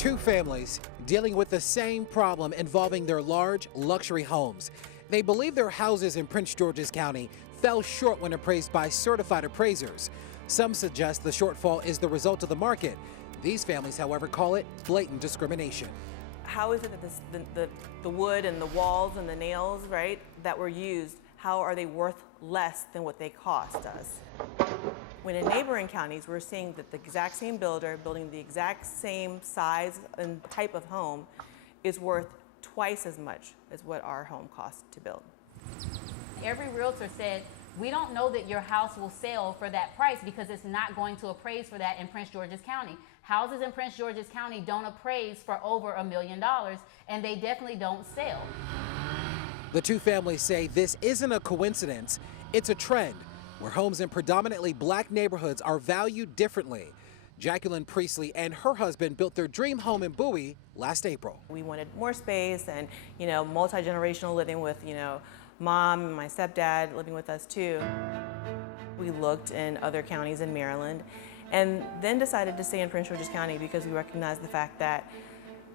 Two families dealing with the same problem involving their large luxury homes. They believe their houses in Prince George's County fell short when appraised by certified appraisers. Some suggest the shortfall is the result of the market. These families, however, call it blatant discrimination. How is it that the wood and the walls and the nails, right, that were used, how are they worth less than what they cost us? When in neighboring counties, we're seeing that the exact same builder building the exact same size and type of home is worth twice as much as what our home costs to build. Every realtor said, we don't know that your house will sell for that price because it's not going to appraise for that in Prince George's County. Houses in Prince George's County don't appraise for over $1 million, and they definitely don't sell. The two families say this isn't a coincidence, it's a trend where homes in predominantly black neighborhoods are valued differently. Jacqueline Priestley and her husband built their dream home in Bowie last April. We wanted more space and, multi-generational living with, mom and my stepdad living with us too. We looked in other counties in Maryland and then decided to stay in Prince George's County because we recognized the fact that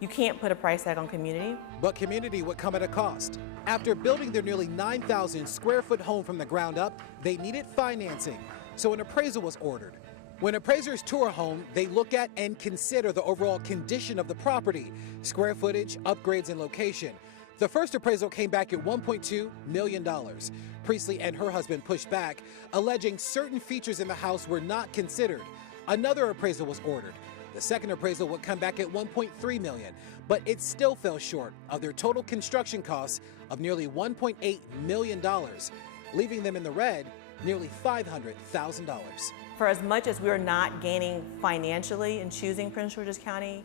you can't put a price tag on community. But community would come at a cost. After building their nearly 9,000 square foot home from the ground up, they needed financing, so an appraisal was ordered. When appraisers tour a home, they look at and consider the overall condition of the property, square footage, upgrades, and location. The first appraisal came back at $1.2 million. Priestley and her husband pushed back, alleging certain features in the house were not considered. Another appraisal was ordered. The second appraisal would come back at $1.3 million, but it still fell short of their total construction costs of nearly $1.8 million, leaving them in the red nearly $500,000. For as much as we're not gaining financially in choosing Prince George's County,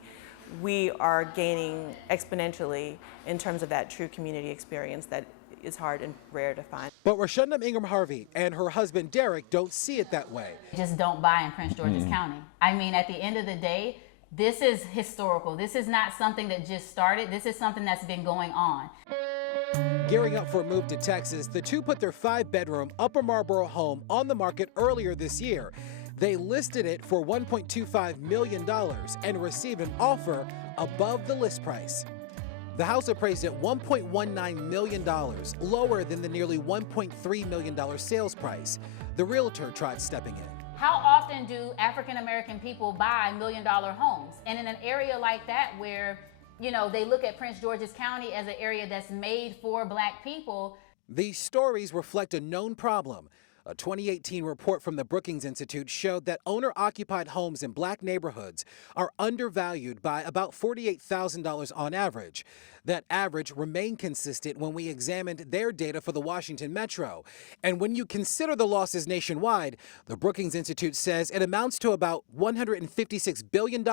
we are gaining exponentially in terms of that true community experience that is hard and rare to find. But Rashunda Ingram Harvey and her husband Derek don't see it that way. Just don't buy in Prince George's County. I mean, at the end of the day, this is historical. This is not something that just started. This is something that's been going on. Gearing up for a move to Texas, the two put their 5-bedroom Upper Marlboro home on the market earlier this year. They listed it for $1.25 million and received an offer above the list price. The house appraised at $1.19 million, lower than the nearly $1.3 million sales price. The realtor tried stepping in. How often do African American people buy $1 million homes? And in an area like that where, they look at Prince George's County as an area that's made for black people. These stories reflect a known problem. A 2018 report from the Brookings Institute showed that owner-occupied homes in black neighborhoods are undervalued by about $48,000 on average. That average remained consistent when we examined their data for the Washington Metro. And when you consider the losses nationwide, the Brookings Institute says it amounts to about $156 billion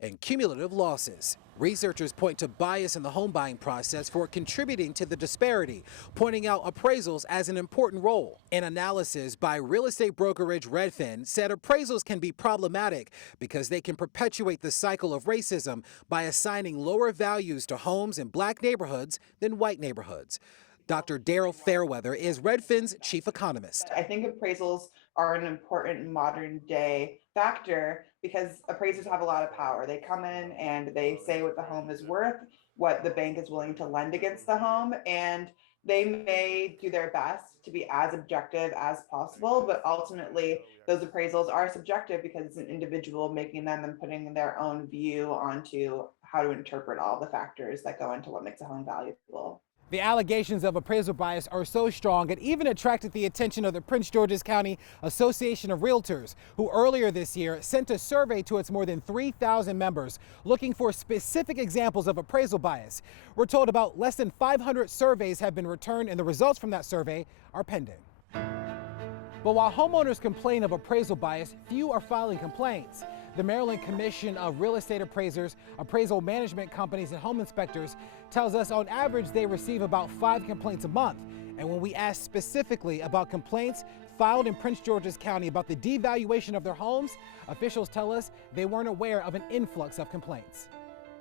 in cumulative losses. Researchers point to bias in the home buying process for contributing to the disparity, pointing out appraisals as an important role. An analysis by real estate brokerage Redfin said appraisals can be problematic because they can perpetuate the cycle of racism by assigning lower values to homes in black neighborhoods than white neighborhoods. Dr. Daryl Fairweather is Redfin's chief economist. I think appraisals are an important modern day factor because appraisers have a lot of power. They come in and they say what the home is worth, what the bank is willing to lend against the home, and they may do their best to be as objective as possible, but ultimately those appraisals are subjective because it's an individual making them and putting their own view onto how to interpret all the factors that go into what makes a home valuable. The allegations of appraisal bias are so strong it even attracted the attention of the Prince George's County Association of Realtors, who earlier this year sent a survey to its more than 3,000 members looking for specific examples of appraisal bias. We're told about less than 500 surveys have been returned and the results from that survey are pending. But while homeowners complain of appraisal bias, few are filing complaints. The Maryland Commission of Real Estate Appraisers, Appraisal Management Companies, and Home Inspectors tells us on average they receive about 5 complaints a month. And when we ask specifically about complaints filed in Prince George's County about the devaluation of their homes, officials tell us they weren't aware of an influx of complaints.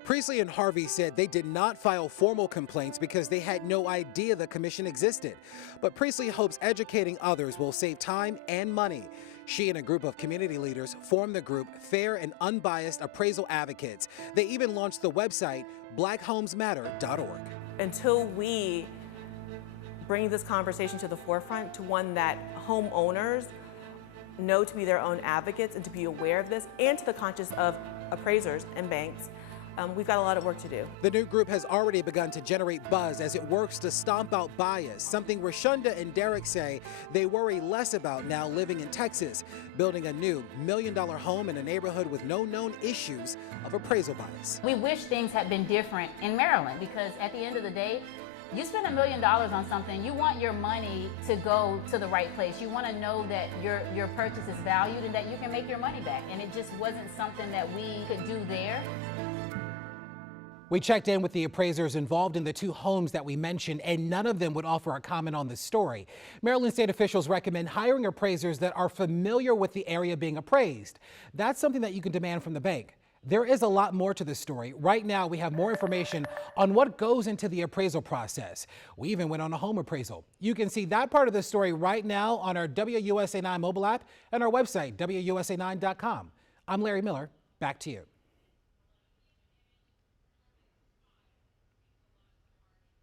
Priestley and Harvey said they did not file formal complaints because they had no idea the commission existed. But Priestley hopes educating others will save time and money. She and a group of community leaders formed the group Fair and Unbiased Appraisal Advocates. They even launched the website blackhomesmatter.org. Until we bring this conversation to the forefront, to one that homeowners know to be their own advocates and to be aware of this, and to the conscience of appraisers and banks, we've got a lot of work to do. The new group has already begun to generate buzz as it works to stomp out bias, something Rashunda and Derek say they worry less about now living in Texas, building a new $1 million home in a neighborhood with no known issues of appraisal bias. We wish things had been different in Maryland, because at the end of the day, you spend $1 million on something, you want your money to go to the right place. You want to know that your purchase is valued and that you can make your money back. And it just wasn't something that we could do there. We checked in with the appraisers involved in the two homes that we mentioned, and none of them would offer a comment on the story. Maryland state officials recommend hiring appraisers that are familiar with the area being appraised. That's something that you can demand from the bank. There is a lot more to this story. Right now, we have more information on what goes into the appraisal process. We even went on a home appraisal. You can see that part of the story right now on our WUSA 9 mobile app and our website, WUSA9.com. I'm Larry Miller. Back to you.